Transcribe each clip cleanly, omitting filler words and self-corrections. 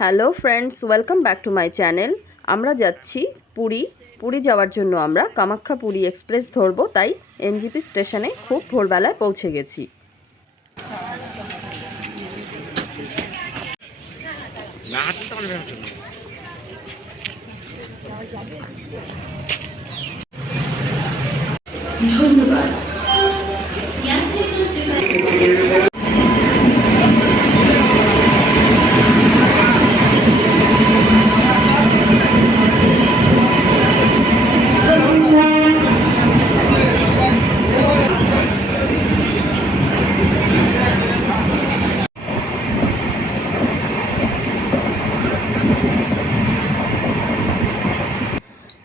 Hello friends, welcome back to my channel. আমরা যাচ্ছি পুরী যাওয়ার জন্য আমরা কামাখ্যা পুরী এক্সপ্রেস ধরবো, তাই এনজিপি স্টেশনে খুব ভোরবেলায় পৌঁছে গেছি। ধন্যবাদ।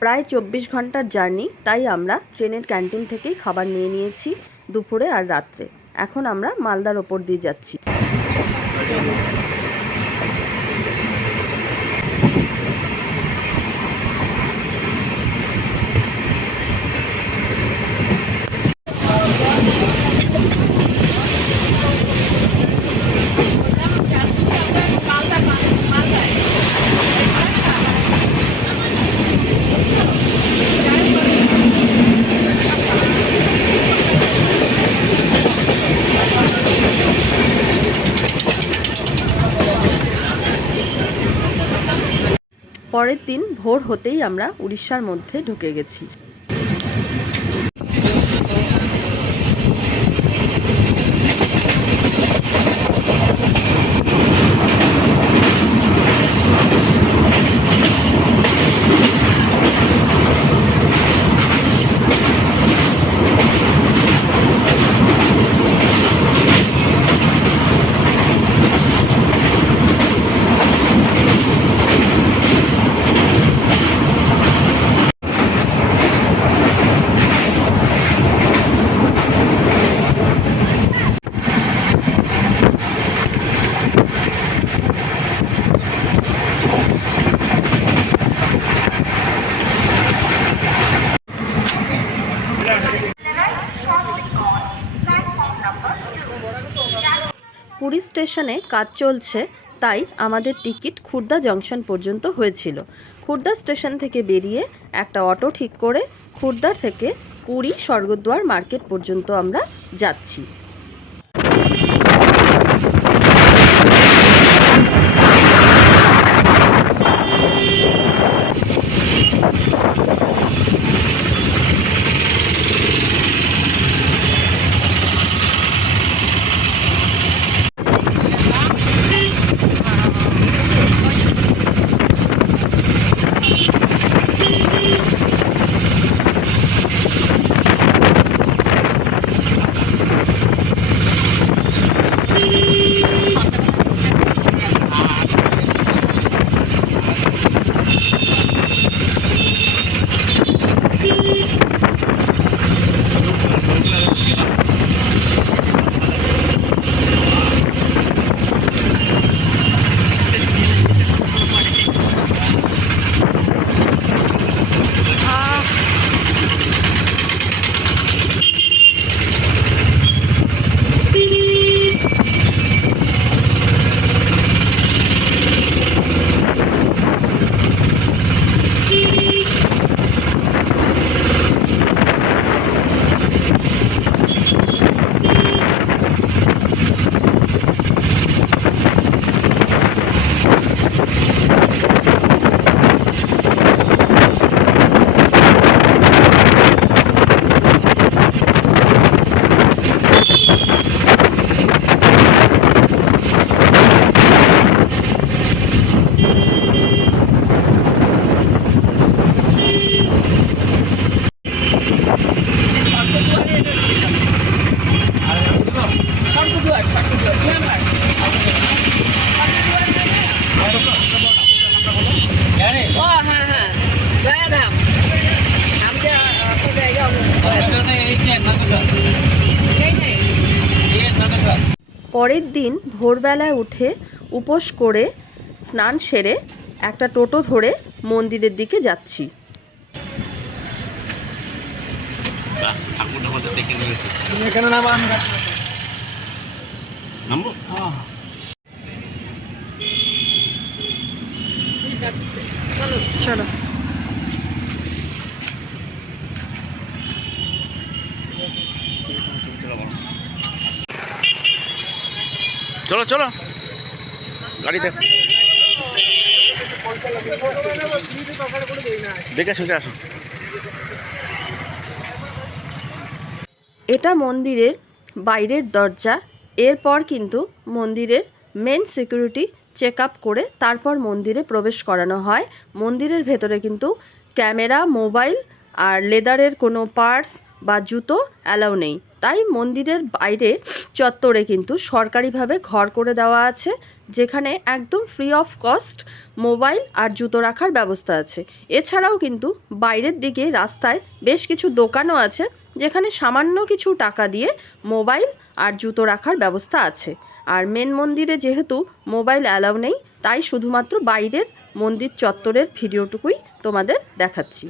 প্রায় 24 ঘন্টার জার্নি, তাই আমরা ট্রেনের ক্যান্টিন থেকেই খাবার নিয়ে নিয়েছি দুপুরে আর রাত্রে। এখন আমরা মালদার ওপর দিয়ে যাচ্ছি। পরের দিন ভোর হতেই আমরা উড়িষ্যার মধ্যে ঢুকে গেছি। পুরী স্টেশনে কাজ চলছে, তাই আমাদের টিকিট খুর্দা জংশন পর্যন্ত হয়েছিল। খুর্দা স্টেশন থেকে বেরিয়ে একটা অটো ঠিক করে খুর্দা থেকে পুরী স্বর্গদ্বার মার্কেট পর্যন্ত আমরা যাচ্ছি। পরের দিন ভোরবেলায় উঠে উপোস করে স্নান সেরে একটা টোটো ধরে মন্দিরের দিকে যাচ্ছি। চলো। চলো চলো গাড়িতে দেখে শুনে আসুন। এটা মন্দিরের বাইরের দরজা। এরপর কিন্তু মন্দিরের মেন সিকিউরিটি চেক আপ করে তারপর মন্দিরে প্রবেশ করানো হয়। মন্দিরের ভেতরে কিন্তু ক্যামেরা, মোবাইল আর লেদারের কোনো পার্টস বা জুতো অ্যালাউ নেই। তাই মন্দিরের বাইরে চত্বরে কিন্তু সরকারিভাবে ঘর করে দেওয়া আছে, যেখানে একদম ফ্রি অফ কস্ট মোবাইল আর জুতো রাখার ব্যবস্থা আছে। এছাড়াও কিন্তু বাইরের দিকে রাস্তায় বেশ কিছু দোকানও আছে, যেখানে সামান্য কিছু টাকা দিয়ে মোবাইল আর জুতো রাখার ব্যবস্থা আছে। আর মেন মন্দিরে যেহেতু মোবাইল অ্যালাউ নেই, তাই শুধুমাত্র বাইরের মন্দির চত্বরের ভিডিওটুকুই তোমাদের দেখাচ্ছি।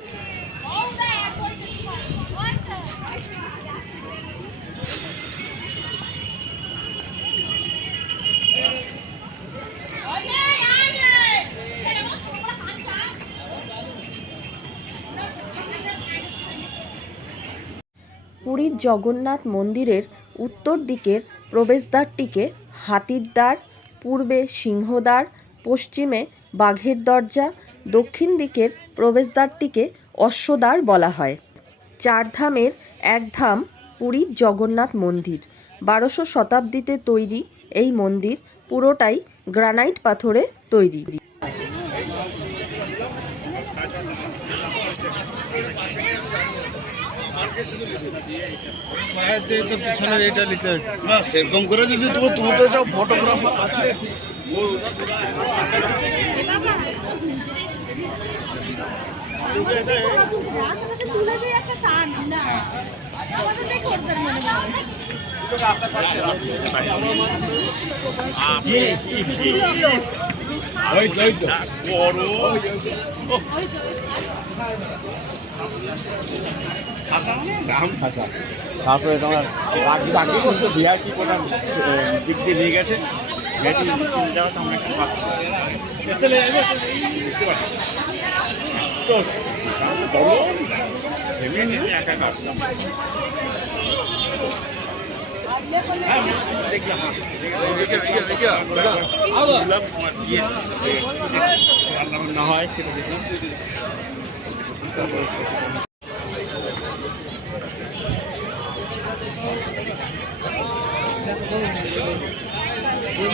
পুরীর জগন্নাথ মন্দিরের উত্তর দিকের প্রবেশদ্বারটিকে হাতির দ্বার, পূর্বে সিংহদ্বার, পশ্চিমে বাঘের দরজা, দক্ষিণ দিকের প্রবেশদ্বারটিকে অশ্বদ্বার বলা হয়। চার ধামের এক ধাম পুরীর জগন্নাথ মন্দির। 1200 শতাব্দীতে তৈরি এই মন্দির পুরোটাই গ্রানাইট পাথরে তৈরি। পিছনের এটা লিখতে না সেরকম করে যদি তুমি তো সব ফটোগ্রাফার আছে। তারপরে তোমার আগে করতো ভিআইপি কোটা দিক দিয়ে নিয়ে গেছে যাওয়া তো আমরা একটু পাচ্ছি একা কাটলাম না হয় সেটা দেখলাম।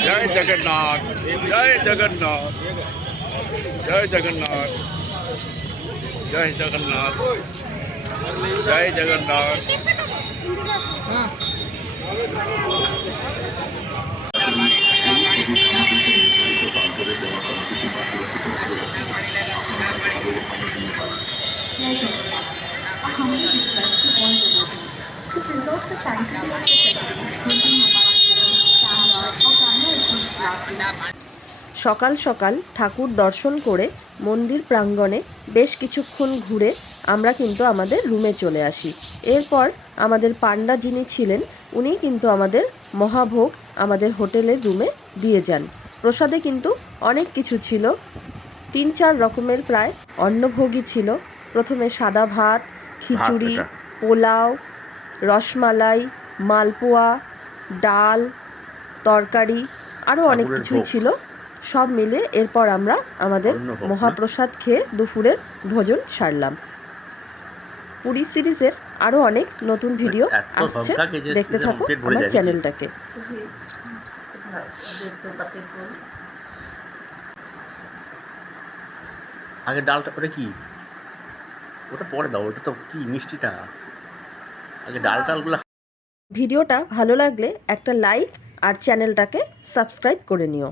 জয় জগন্নাথ, জয় জগন্নাথ, জয় জগন্নাথ, জয় জগন্নাথ, জয় জগন্নাথ। সকাল সকাল ঠাকুর দর্শন করে মন্দির প্রাঙ্গণে বেশ কিছুক্ষণ ঘুরে আমরা কিন্তু আমাদের রুমে চলে আসি। এরপর আমাদের পান্ডা যিনি ছিলেন উনি কিন্তু আমাদের মহাভোগ আমাদের হোটেলের রুমে দিয়ে যান। প্রসাদে কিন্তু অনেক কিছু ছিল, 3-4 রকমের প্রায় অন্নভোগই ছিল। প্রথমে সাদা ভাত, খিচুড়ি, পোলাও, রসমালাই, মালপোয়া, ডাল, তরকারি, আরও অনেক কিছুই ছিল। সব মিলে এরপর আমরা আমাদের মহাপ্রসাদ খেয়ে দুপুরের ভোজন সারলাম। পুরী সিরিজের আরও অনেক নতুন ভিডিও আসছে, দেখতে থাকো আমার চ্যানেলটাকে। আগে ডালটা ওটা কি, ওটা পরে দাও, ওটা তো কি মিষ্টিটা, আগে ডালগুলো। ভিডিওটা ভালো লাগলে একটা লাইক আর চ্যানেলটাকে সাবস্ক্রাইব করে নিও।